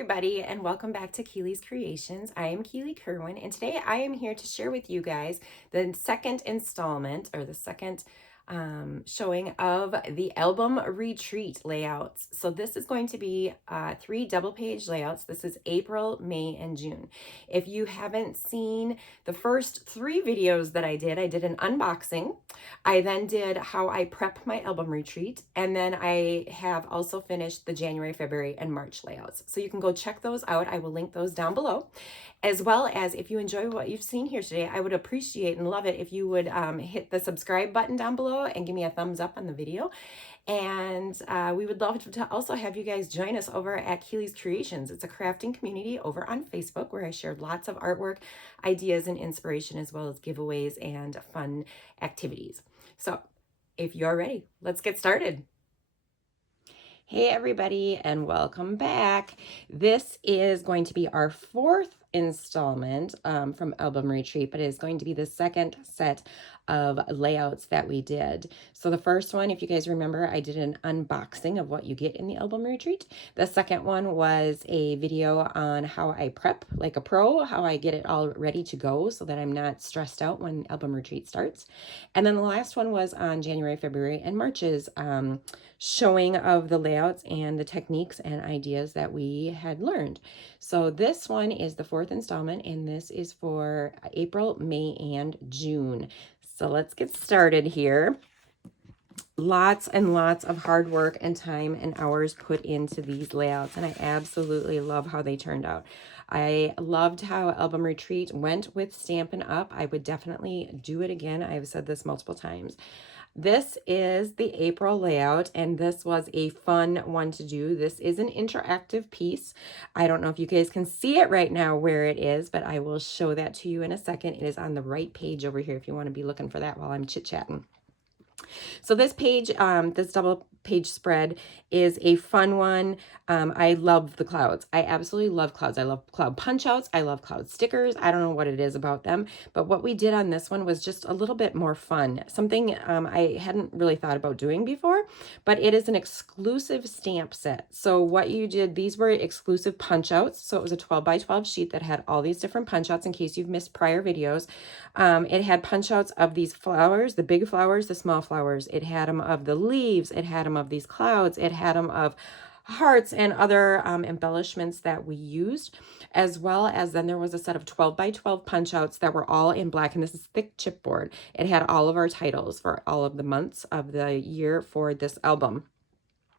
everybody, and welcome back to Keely's Creations. I am Keely Kerwin, and today I am here to share with you guys the second installment, or the second showing of the album retreat layouts. So this is going to be 3 double page layouts. This is April, May, and June. If you haven't seen the first 3 videos that I did an unboxing. I then did how I prep my album retreat, and then I have also finished the January, February, and March layouts. So you can go check those out. I will link those down below. As well as, if you enjoy what you've seen here today, I would appreciate and love it if you would hit the subscribe button down below and give me a thumbs up on the video. And we would love to also have you guys join us over at Keely's Creations. It's a crafting community over on Facebook where I share lots of artwork, ideas, and inspiration, as well as giveaways and fun activities. So if you're ready, let's get started. Hey everybody, and welcome back. This is going to be our 4th installment from Album Retreat, but it is going to be the second set of layouts that we did. So the first one, if you guys remember, I did an unboxing of what you get in the Album Retreat. The second one was a video on how I prep like a pro, how I get it all ready to go so that I'm not stressed out when Album Retreat starts. And then the last one was on January, February, and March's showing of the layouts and the techniques and ideas that we had learned. So this one is the 4th installment, and this is for April, May, and June. So let's get started here. Lots and lots of hard work and time and hours put into these layouts, and I absolutely love how they turned out. I loved how Album Retreat went with Stampin' Up. I would definitely do it again. I've said this multiple times. This is the April layout, and this was a fun one to do. This is an interactive piece. I don't know if you guys can see it right now where it is, but I will show that to you in a second. It is on the right page over here if you want to be looking for that while I'm chit-chatting. So this page, this double page spread is a fun one. I love the clouds. I absolutely love clouds. I love cloud punch outs. I love cloud stickers. I don't know what it is about them, but what we did on this one was just a little bit more fun. Something I hadn't really thought about doing before, but it is an exclusive stamp set. So what you did, these were exclusive punch outs. So it was a 12 by 12 sheet that had all these different punch outs in case you've missed prior videos. It had punch outs of these flowers, the big flowers, the small flowers. It had them of the leaves. It had them of these clouds. It had them of hearts and other embellishments that we used, as well as then there was a set of 12 by 12 punch outs that were all in black, and this is thick chipboard. It had all of our titles for all of the months of the year for this album.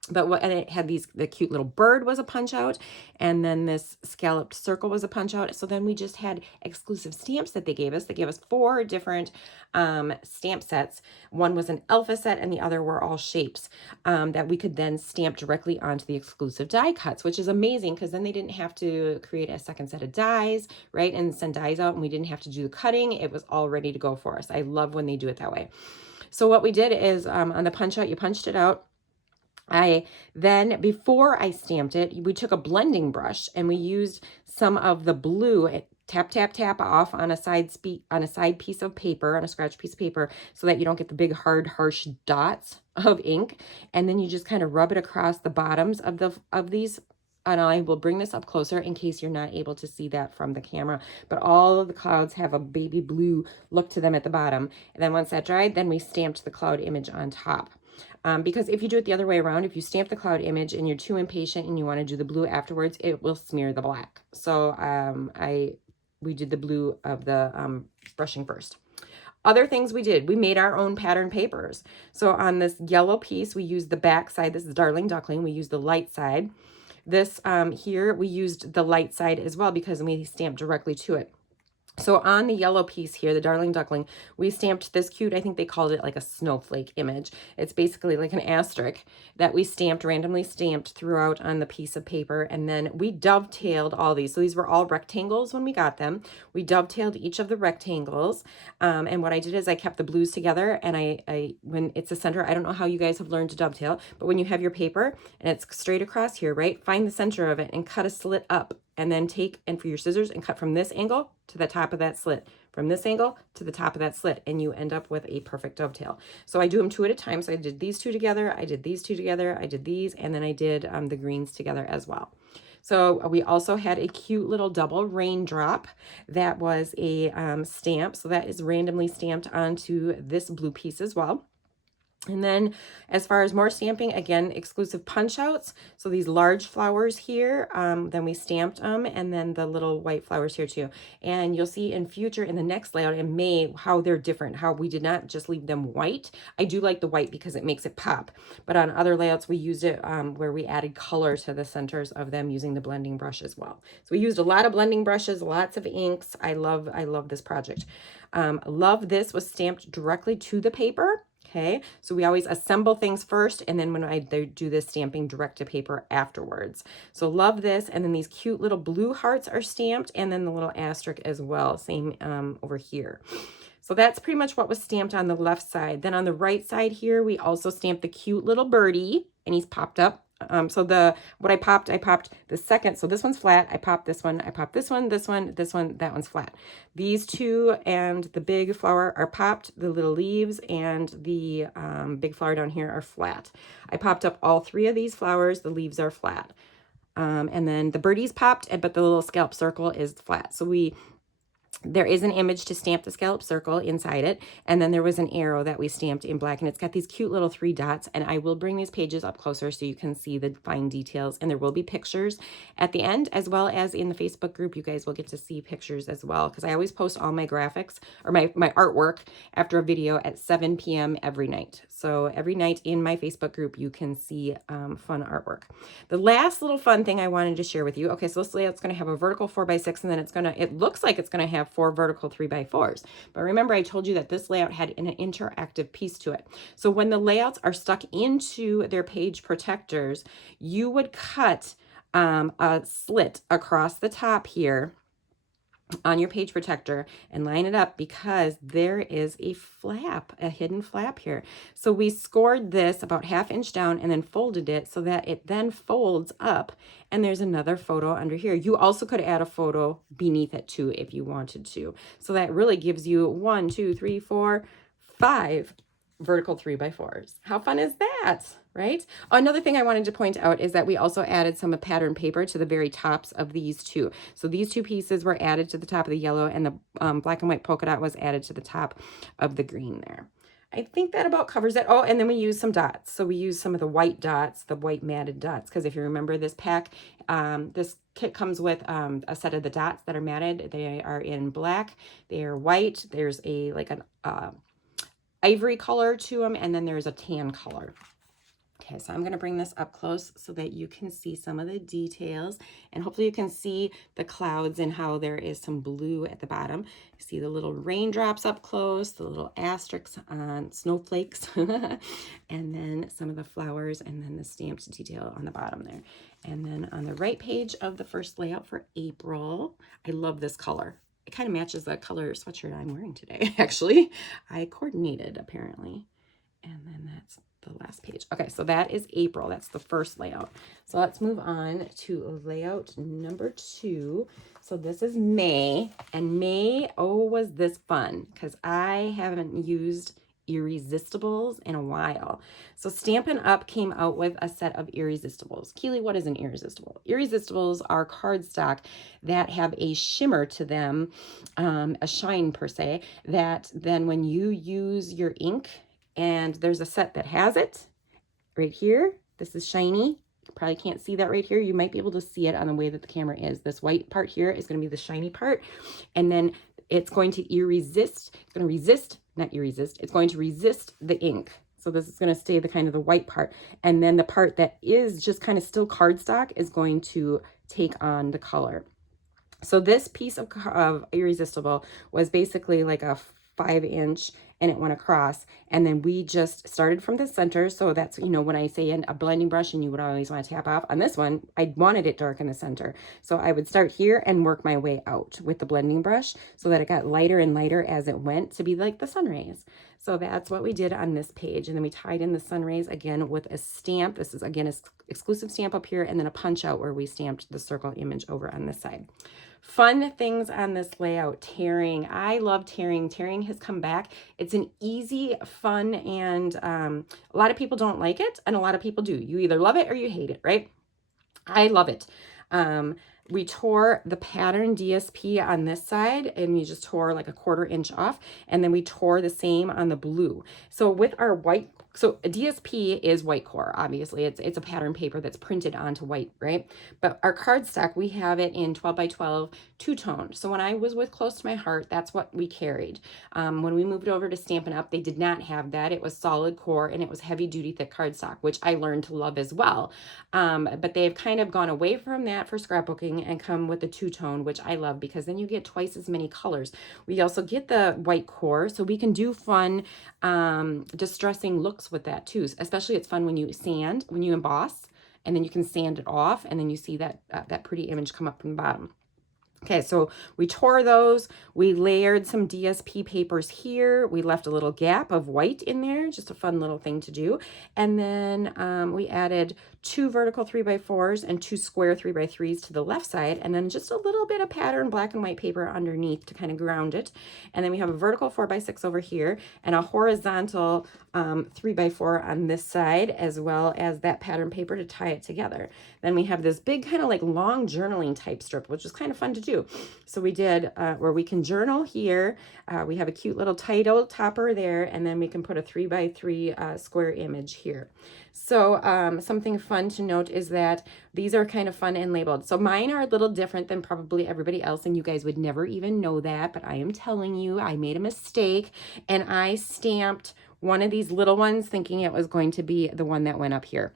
And it had the cute little bird was a punch out, and then this scalloped circle was a punch out. So then we just had exclusive stamps that they gave us. They gave us 4 different stamp sets. One was an alpha set, and the other were all shapes that we could then stamp directly onto the exclusive die cuts, which is amazing because then they didn't have to create a second set of dies, right, and send dies out, and we didn't have to do the cutting. It was all ready to go for us. I love when they do it that way. So what we did is on the punch out, you punched it out. Before I stamped it, we took a blending brush and we used some of the blue, tap, tap, tap off on a side piece of paper, on a scratch piece of paper, so that you don't get the big, hard, harsh dots of ink. And then you just kind of rub it across the bottoms of these. And I will bring this up closer in case you're not able to see that from the camera. But all of the clouds have a baby blue look to them at the bottom. And then once that dried, then we stamped the cloud image on top. Because if you do it the other way around, if you stamp the cloud image and you're too impatient and you want to do the blue afterwards, it will smear the black. So we did the blue of the brushing first. Other things we did, we made our own pattern papers. So on this yellow piece, we used the back side. This is Darling Duckling. We used the light side. This here, we used the light side as well because we stamped directly to it. So on the yellow piece here, the Darling Duckling, we stamped this cute, I think they called it like a snowflake image. It's basically like an asterisk that we randomly stamped throughout on the piece of paper. And then we dovetailed all these. So these were all rectangles when we got them. We dovetailed each of the rectangles. And what I did is I kept the blues together, and when it's a center, I don't know how you guys have learned to dovetail, but when you have your paper and it's straight across here, right? Find the center of it and cut a slit up. And then for your scissors and cut from this angle to the top of that slit, from this angle to the top of that slit, and you end up with a perfect dovetail. So I do them 2 at a time. So I did these 2 together, I did these 2 together, I did these, and then I did the greens together as well. So we also had a cute little double raindrop that was a stamp. So that is randomly stamped onto this blue piece as well. And then as far as more stamping, again, exclusive punch outs. So these large flowers here, then we stamped them, and then the little white flowers here too. And you'll see in future, in the next layout in May, how they're different, how we did not just leave them white. I do like the white because it makes it pop. But on other layouts, we used it where we added color to the centers of them using the blending brush as well. So we used a lot of blending brushes, lots of inks. I love this project. Love this was stamped directly to the paper. Okay, so we always assemble things first, and then when I do this stamping direct to paper afterwards. So love this, and then these cute little blue hearts are stamped, and then the little asterisk as well, same over here. So that's pretty much what was stamped on the left side. Then on the right side here, we also stamped the cute little birdie, and he's popped up. So what I popped the second. So this one's flat. I popped this one. I popped this one, this one, this one. That one's flat. These two and the big flower are popped. The little leaves and the big flower down here are flat. I popped up all three of these flowers. The leaves are flat. And then the birdie's popped, but the little scallop circle is flat. So there is an image to stamp the scallop circle inside it, and then there was an arrow that we stamped in black, and it's got these cute little 3 dots, and I will bring these pages up closer so you can see the fine details, and there will be pictures at the end, as well as in the Facebook group. You guys will get to see pictures as well, because I always post all my graphics, or my artwork, after a video at 7 p.m. every night. So every night in my Facebook group, you can see fun artwork. The last little fun thing I wanted to share with you, okay, so this layout's going to have a vertical 4x6, and then it looks like it's going to have 4 vertical 3x4s. But remember, I told you that this layout had an interactive piece to it. So when the layouts are stuck into their page protectors, you would cut a slit across the top here on your page protector and line it up, because there is a flap, a hidden flap here. So we scored this about 1/2 inch down and then folded it so that it then folds up, and there's another photo under here. You also could add a photo beneath it too if you wanted to. So that really gives you 1, 2, 3, 4, 5 vertical 3x4s. How fun is that, right? Another thing I wanted to point out is that we also added some pattern paper to the very tops of these two. So these two pieces were added to the top of the yellow, and the black and white polka dot was added to the top of the green there. I think that about covers it. Oh, and then we used some dots. So we used some of the white dots, the white matted dots, because if you remember this pack, this kit comes with a set of the dots that are matted. They are in black, they are white, there's an ivory color to them, and then there's a tan color. Okay, so I'm going to bring this up close so that you can see some of the details, and hopefully you can see the clouds and how there is some blue at the bottom. You see the little raindrops up close, the little asterisks on snowflakes, and then some of the flowers, and then the stamped detail on the bottom there. And then on the right page of the first layout for April, I love this color. It kind of matches the color sweatshirt I'm wearing today, actually. I coordinated, apparently. And then that's the last page. Okay, so that is April. That's the first layout. So let's move on to layout number 2. So this is May. And May, oh, was this fun, because I haven't used Irresistibles in a while. So Stampin' Up came out with a set of Irresistibles. Keely, what is an irresistible? Irresistibles are cardstock that have a shimmer to them, a shine per se, that then when you use your ink, and there's a set that has it right here. This is shiny. You probably can't see that right here. You might be able to see it on the way that the camera is. This white part here is going to be the shiny part, and then it's going to resist it's going to resist the ink. So this is going to stay the kind of the white part. And then the part that is just kind of still cardstock is going to take on the color. So this piece of Irresistible was basically like a 5-inch, and it went across, and then we just started from the center. So that's, you know, when I say a blending brush and you would always want to tap off, on this one I wanted it dark in the center, so I would start here and work my way out with the blending brush so that it got lighter and lighter as it went, to be like the sun rays. So that's what we did on this page, and then we tied in the sun rays again with a stamp. This is again an exclusive stamp up here, and then a punch out where we stamped the circle image over on this side. Fun things on this layout. Tearing. I love tearing. Tearing has come back. It's an easy, fun, and a lot of people don't like it, and a lot of people do. You either love it or you hate it, right? I love it. We tore the pattern DSP on this side, and we just tore like a 1/4 inch off, and then we tore the same on the blue. So with our white, so a DSP is white core, obviously. It's a pattern paper that's printed onto white, right? But our cardstock, we have it in 12 by 12 two-tone. So when I was with Close to My Heart, that's what we carried. When we moved over to Stampin' Up, they did not have that. It was solid core, and it was heavy-duty thick cardstock, which I learned to love as well. But they've kind of gone away from that for scrapbooking and come with the two-tone, which I love because then you get twice as many colors. We also get the white core, so we can do fun distressing looks with that too. Especially it's fun when you sand, when you emboss, and then you can sand it off, and then you see that that pretty image come up from the bottom. Okay, so we tore those, we layered some DSP papers here, we left a little gap of white in there, just a fun little thing to do, and then we added 2 vertical 3x4s and 2 square 3x3s to the left side, and then just a little bit of pattern black and white paper underneath to kind of ground it, and then we have a vertical 4x6 over here, and a horizontal 3x4 on this side, as well as that pattern paper to tie it together. Then we have this big kind of like long journaling type strip, which is kind of fun to do. So we did where we can journal here. We have a cute little title topper there, and then we can put a 3x3 square image here. So something fun to note is that these are kind of fun and labeled. So mine are a little different than probably everybody else, and you guys would never even know that, but I am telling you, I made a mistake, and I stamped one of these little ones thinking it was going to be the one that went up here.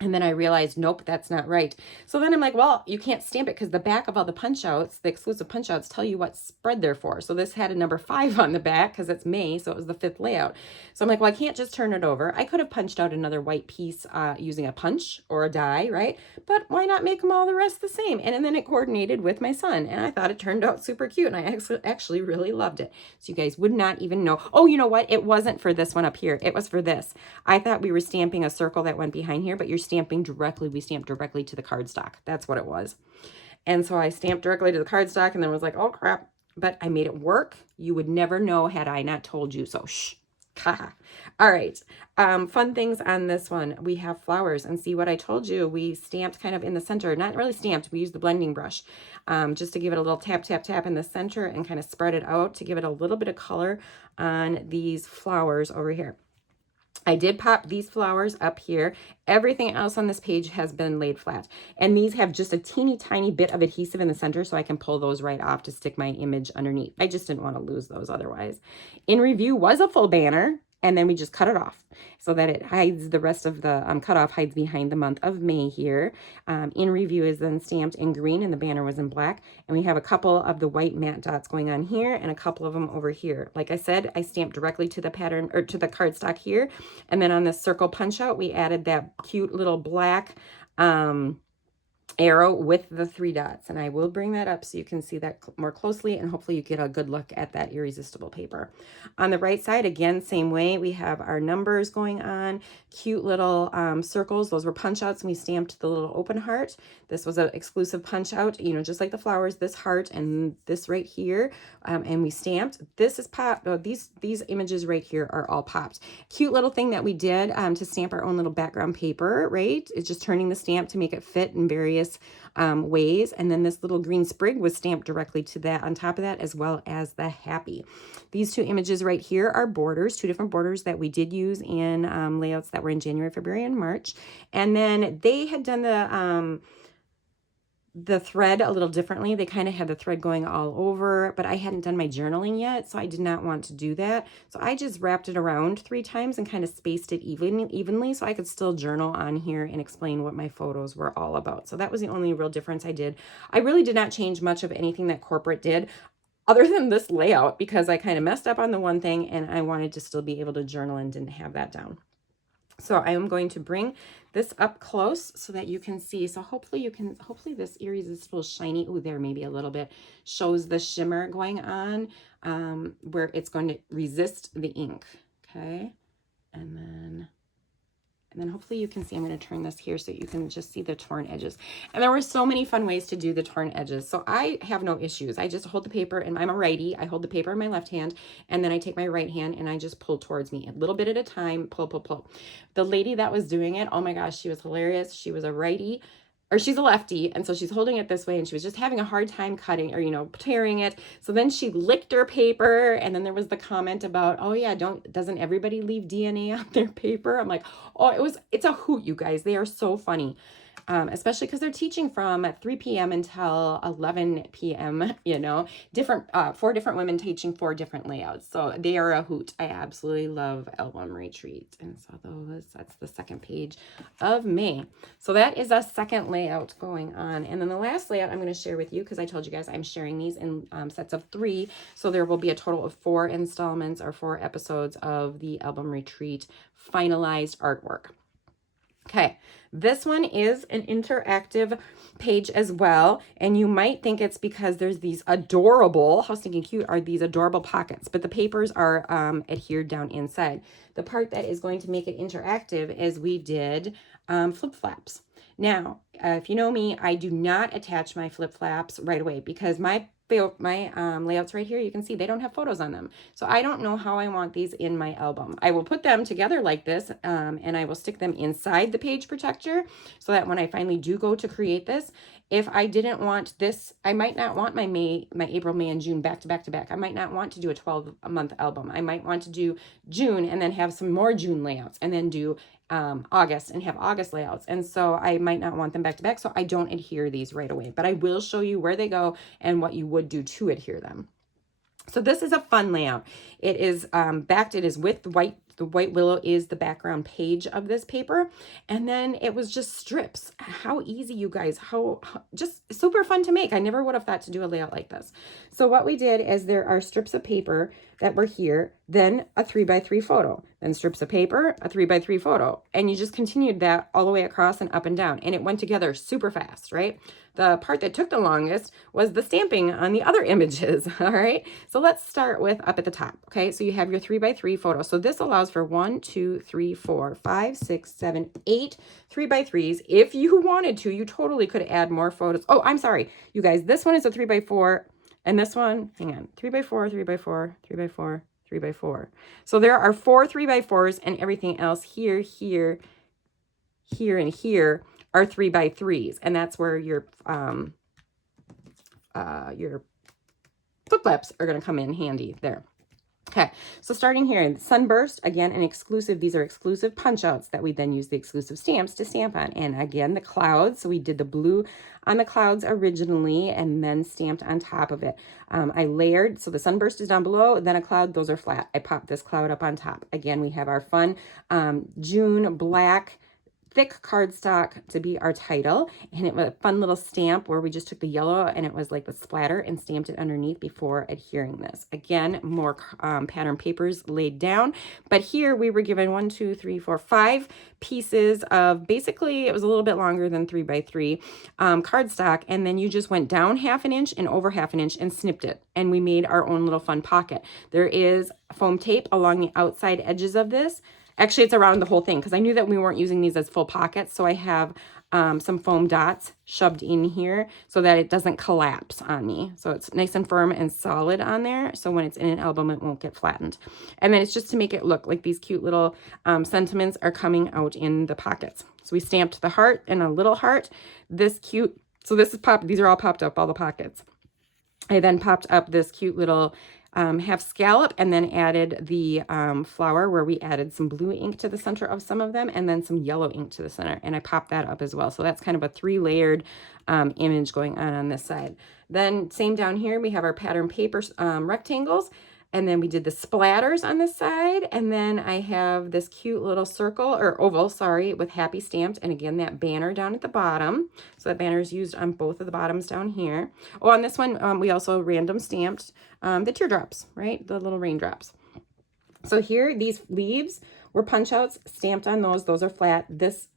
And then I realized, nope, that's not right. So then I'm like, well, you can't stamp it because the back of all the punch outs, the exclusive punch outs, tell you what spread they're for. So this had a number 5 on the back because it's May, so it was the 5th layout. So I'm like, well, I can't just turn it over. I could have punched out another white piece using a punch or a die, right? But why not make them all the rest the same? And then it coordinated with my son, and I thought it turned out super cute, and I actually really loved it. So you guys would not even know. Oh, you know what? It wasn't for this one up here. It was for this. I thought we were stamping a circle that went behind here, but you're stamping directly, we stamped directly to the cardstock. That's what it was. And so I stamped directly to the cardstock and then was like, oh crap, but I made it work. You would never know had I not told you. So shh. Haha. All right. Fun things on this one. We have flowers, and see what I told you. We stamped kind of in the center, not really stamped. We used the blending brush just to give it a little tap, tap, tap in the center and kind of spread it out to give it a little bit of color on these flowers over here. I did pop these flowers up here. Everything else on this page has been laid flat. And these have just a teeny tiny bit of adhesive in the center, so I can pull those right off to stick my image underneath. I just didn't want to lose those otherwise. In Review was a full banner, and then we just cut it off so that it hides the rest of the cutoff, hides behind the month of May here. In Review is then stamped in green, and the banner was in black. And we have a couple of the white matte dots going on here and a couple of them over here. Like I said, I stamped directly to the pattern, or to the cardstock here. And then on this circle punch out, we added that cute little black arrow with the 3 dots, and I will bring that up so you can see that more closely, and hopefully you get a good look at that irresistible paper. On the right side, again, same way, we have our numbers going on, cute little circles. Those were punch outs, and we stamped the little open heart. This was an exclusive punch out, you know, just like the flowers, this heart and this right here, and we stamped. This is popped. Oh, these images right here are all popped. Cute little thing that we did to stamp our own little background paper, right? It's just turning the stamp to make it fit in various ways, and then this little green sprig was stamped directly to that on top of that, as well as the happy. These 2 images right here are borders, 2 different borders that we did use in layouts that were in January, February, and March. And then they had done the thread a little differently. They kind of had the thread going all over, but I hadn't done my journaling yet, so I did not want to do that. So I just wrapped it around 3 times and kind of spaced it evenly so I could still journal on here and explain what my photos were all about. So that was the only real difference I did. I really did not change much of anything that corporate did, other than this layout, because I kind of messed up on the one thing and I wanted to still be able to journal and didn't have that down. So I am going to bring this up close so that you can see. So hopefully this irresistible shiny, ooh, there maybe a little bit, shows the shimmer going on where it's going to resist the ink. Okay. And then hopefully you can see, I'm going to turn this here so you can just see the torn edges. And there were so many fun ways to do the torn edges. So I have no issues. I just hold the paper, and I'm a righty. I hold the paper in my left hand, and then I take my right hand and I just pull towards me a little bit at a time, pull, pull, pull. The lady that was doing it, oh my gosh, she was hilarious. She was a righty. or she's a lefty, and so she's holding it this way, and she was just having a hard time cutting or, you know, tearing it. So then she licked her paper, and then there was the comment about, oh yeah, doesn't everybody leave DNA on their paper? I'm like, oh, it's a hoot, you guys. They are so funny. Especially because they're teaching from 3 p.m. until 11 p.m., you know, four different women teaching 4 different layouts. So they are a hoot. I absolutely love Album Retreat. And so that's the second page of May. So that is a second layout going on. And then the last layout I'm going to share with you, because I told you guys I'm sharing these in sets of 3. So there will be a total of 4 installments or 4 episodes of the Album Retreat finalized artwork. Okay, this one is an interactive page as well, and you might think it's because there's these adorable, how stinking cute are these adorable pockets, but the papers are adhered down inside. The part that is going to make it interactive is we did flip flaps. Now, if you know me, I do not attach my flip flaps right away because my layouts right here, you can see they don't have photos on them. So I don't know how I want these in my album. I will put them together like this, and I will stick them inside the page protector so that when I finally do go to create this, if I didn't want this, I might not want my April, May, and June back to back to back. I might not want to do a 12-month album. I might want to do June and then have some more June layouts and then do August and have August layouts. And so I might not want them back to back. So I don't adhere these right away, but I will show you where they go and what you would do to adhere them. So this is a fun layout. It is backed, it is with white. The white willow is the background page of this paper. And then it was just strips. How easy, you guys, how just super fun to make. I never would have thought to do a layout like this. So what we did is there are strips of paper that were here, then a 3x3 photo, then strips of paper, a 3x3 photo. And you just continued that all the way across and up and down. And it went together super fast, right? The part that took the longest was the stamping on the other images, all right? So let's start with up at the top, okay? So you have your 3x3 photo. So this allows for 1, 2, 3, 4, 5, 6, 7, 8 3x3s. If you wanted to, you totally could add more photos. Oh, I'm sorry, you guys, this one is a 3x4, and this one, hang on, 3x4, 3x4, 3x4, 3x4. So there are 4 3x4s, and everything else here, here, here, and here are 3x3s, and that's where your flip flaps are going to come in handy there. Okay, so starting here, Sunburst, again, an exclusive. These are exclusive punch outs that we then use the exclusive stamps to stamp on. And again, the clouds. So we did the blue on the clouds originally and then stamped on top of it. I layered, so the Sunburst is down below, then a cloud, those are flat. I popped this cloud up on top. Again, we have our fun June black thick cardstock to be our title, and it was a fun little stamp where we just took the yellow and it was like the splatter and stamped it underneath before adhering this. Again, more pattern papers laid down, but here we were given 1, 2, 3, 4, 5 pieces of, basically it was a little bit longer than 3x3 cardstock, and then you just went down 1/2 inch and over 1/2 inch and snipped it, and we made our own little fun pocket. There is foam tape along the outside edges of this. Actually, it's around the whole thing because I knew that we weren't using these as full pockets. So I have some foam dots shoved in here so that it doesn't collapse on me. So it's nice and firm and solid on there. So when it's in an album, it won't get flattened. And then it's just to make it look like these cute little sentiments are coming out in the pockets. So we stamped the heart and a little heart. This cute, so this is popped. These are all popped up, all the pockets. I then popped up this cute little half scallop and then added the flower where we added some blue ink to the center of some of them and then some yellow ink to the center, and I popped that up as well. So that's kind of a 3-layered image going on this side. Then same down here, we have our pattern paper rectangles, and then we did the splatters on this side, and then I have this cute little circle, or oval, sorry, with happy stamped, and again, that banner down at the bottom. So that banner is used on both of the bottoms down here. Oh, on this one, we also random stamped the teardrops, right? The little raindrops. So here, these leaves were punch outs, stamped on those. Those are flat. This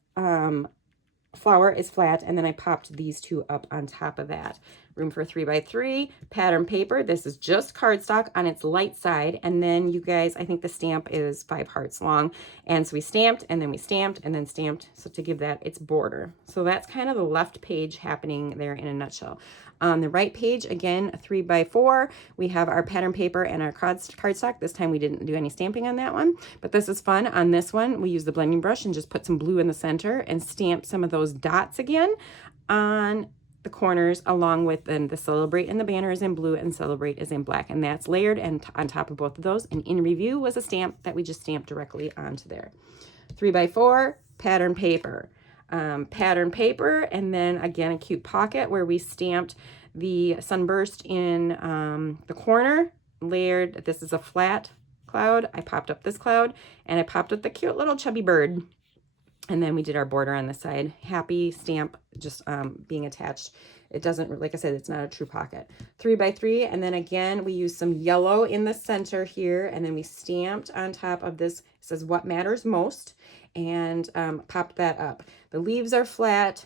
flower is flat, and then I popped these two up on top of that. Room for 3x3 pattern paper. This is just cardstock on its light side, and then you guys, I think the stamp is 5 hearts long, and so we stamped and then we stamped and then stamped, so to give that its border. So that's kind of the left page happening there in a nutshell. On the right page, again, a 3x4, we have our pattern paper and our cardstock. This time we didn't do any stamping on that one, but this is fun. On this one, we use the blending brush and just put some blue in the center and stamp some of those dots again. on the corners, along with then the Celebrate and the banner is in blue and Celebrate is in black, and that's layered and on top of both of those. And in review was a stamp that we just stamped directly onto there. 3x4 pattern paper, and then again a cute pocket where we stamped the sunburst in the corner, layered. This is a flat cloud. I popped up this cloud, and I popped up the cute little chubby bird. And then we did our border on the side. Happy stamp just being attached. It doesn't, like I said, it's not a true pocket. 3x3, and then again, we used some yellow in the center here, and then we stamped on top of this. It says, "What matters most," and popped that up. The leaves are flat.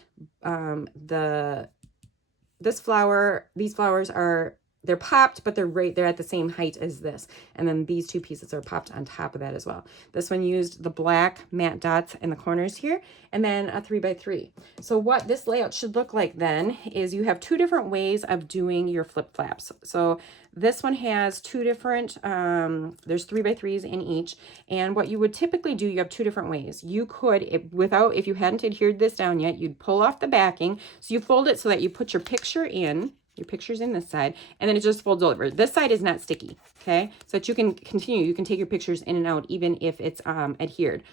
These flowers are, they're popped, but they're at the same height as this. And then these two pieces are popped on top of that as well. This one used the black matte dots in the corners here, and then a 3x3. So what this layout should look like then is you have two different ways of doing your flip flaps. So this one has two different, there's 3x3s in each. And what you would typically do, you have two different ways. You could, if you hadn't adhered this down yet, you'd pull off the backing. So you fold it so that you put your picture in. Your picture's in this side, and then it just folds over. This side is not sticky, okay? So that you can continue. You can take your pictures in and out even if it's adhered.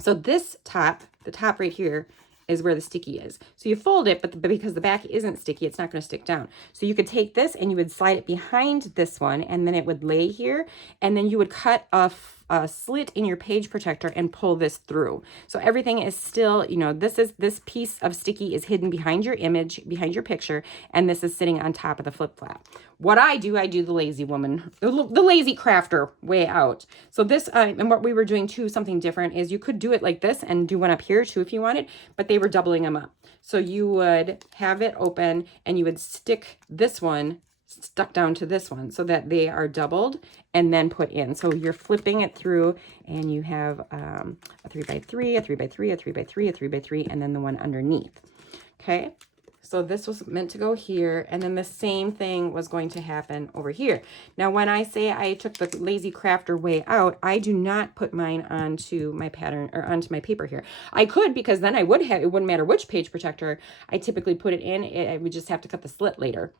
So this top, the top right here, is where the sticky is. So you fold it, but because the back isn't sticky, it's not going to stick down. So you could take this and you would slide it behind this one, and then it would lay here, and then you would cut a slit in your page protector and pull this through. So everything is still, you know, this piece of sticky is hidden behind your image, behind your picture, and this is sitting on top of the flip flap. What I do the lazy woman, the lazy crafter way out. So this, and what we were doing too, something different is you could do it like this and do one up here too if you wanted, but they were doubling them up. So you would have it open and you would stick this one stuck down to this one so that they are doubled and then put in. So you're flipping it through and you have a 3x3, a 3x3, a 3x3, a 3x3, and then the one underneath. Okay. So this was meant to go here, and then the same thing was going to happen over here. Now, when I say I took the lazy crafter way out, I do not put mine onto my pattern or onto my paper here. I could, because then I would have, it wouldn't matter which page protector I typically put it in. I would just have to cut the slit later.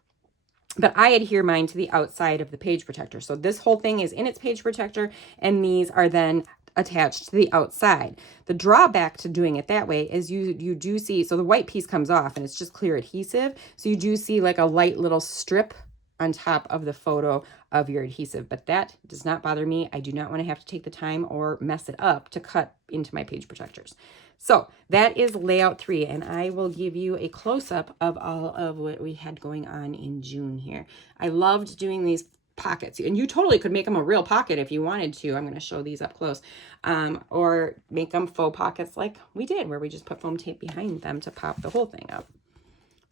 But I adhere mine to the outside of the page protector. So this whole thing is in its page protector, and these are then attached to the outside. The drawback to doing it that way is you do see, so the white piece comes off and it's just clear adhesive. So you do see like a light little strip on top of the photo of your adhesive, but that does not bother me. I do not want to have to take the time or mess it up to cut into my page protectors. So that is layout 3, and I will give you a close-up of all of what we had going on in June here. I loved doing these pockets, and you totally could make them a real pocket if you wanted to. I'm going to show these up close, or make them faux pockets like we did, where we just put foam tape behind them to pop the whole thing up.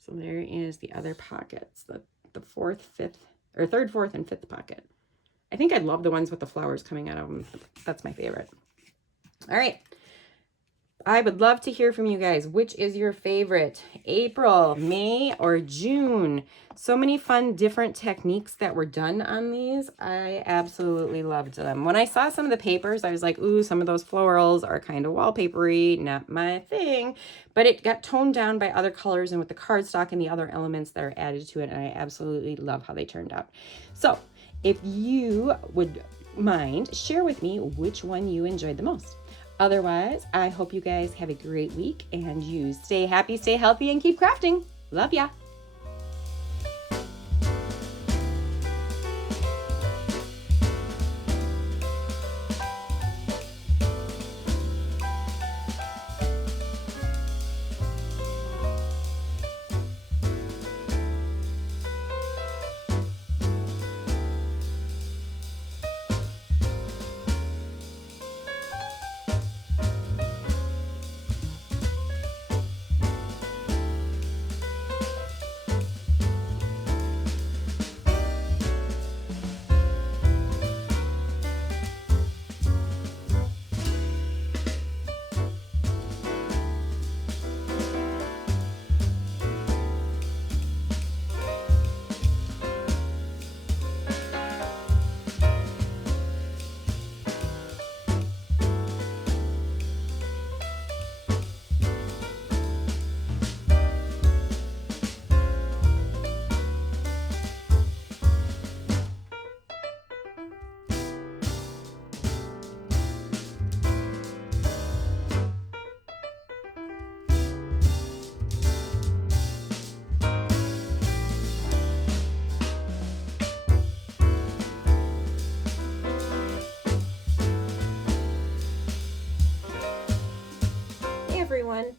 So there is the other pockets, the fourth, fifth, or third, fourth, and fifth pocket. I think I love the ones with the flowers coming out of them. That's my favorite. All right. I would love to hear from you guys. Which is your favorite? April, May, or June? So many fun, different techniques that were done on these. I absolutely loved them. When I saw some of the papers, I was like, ooh, some of those florals are kind of wallpapery, not my thing. But it got toned down by other colors and with the cardstock and the other elements that are added to it. And I absolutely love how they turned out. So if you would mind, share with me which one you enjoyed the most. Otherwise, I hope you guys have a great week and you stay happy, stay healthy, and keep crafting. Love ya.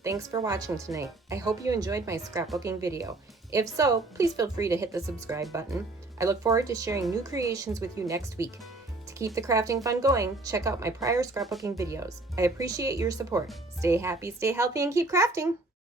thanks for watching tonight. I hope you enjoyed my scrapbooking video. If so, please feel free to hit the subscribe button. I look forward to sharing new creations with you next week. To keep the crafting fun going, check out my prior scrapbooking videos. I appreciate your support. Stay happy, stay healthy, and keep crafting!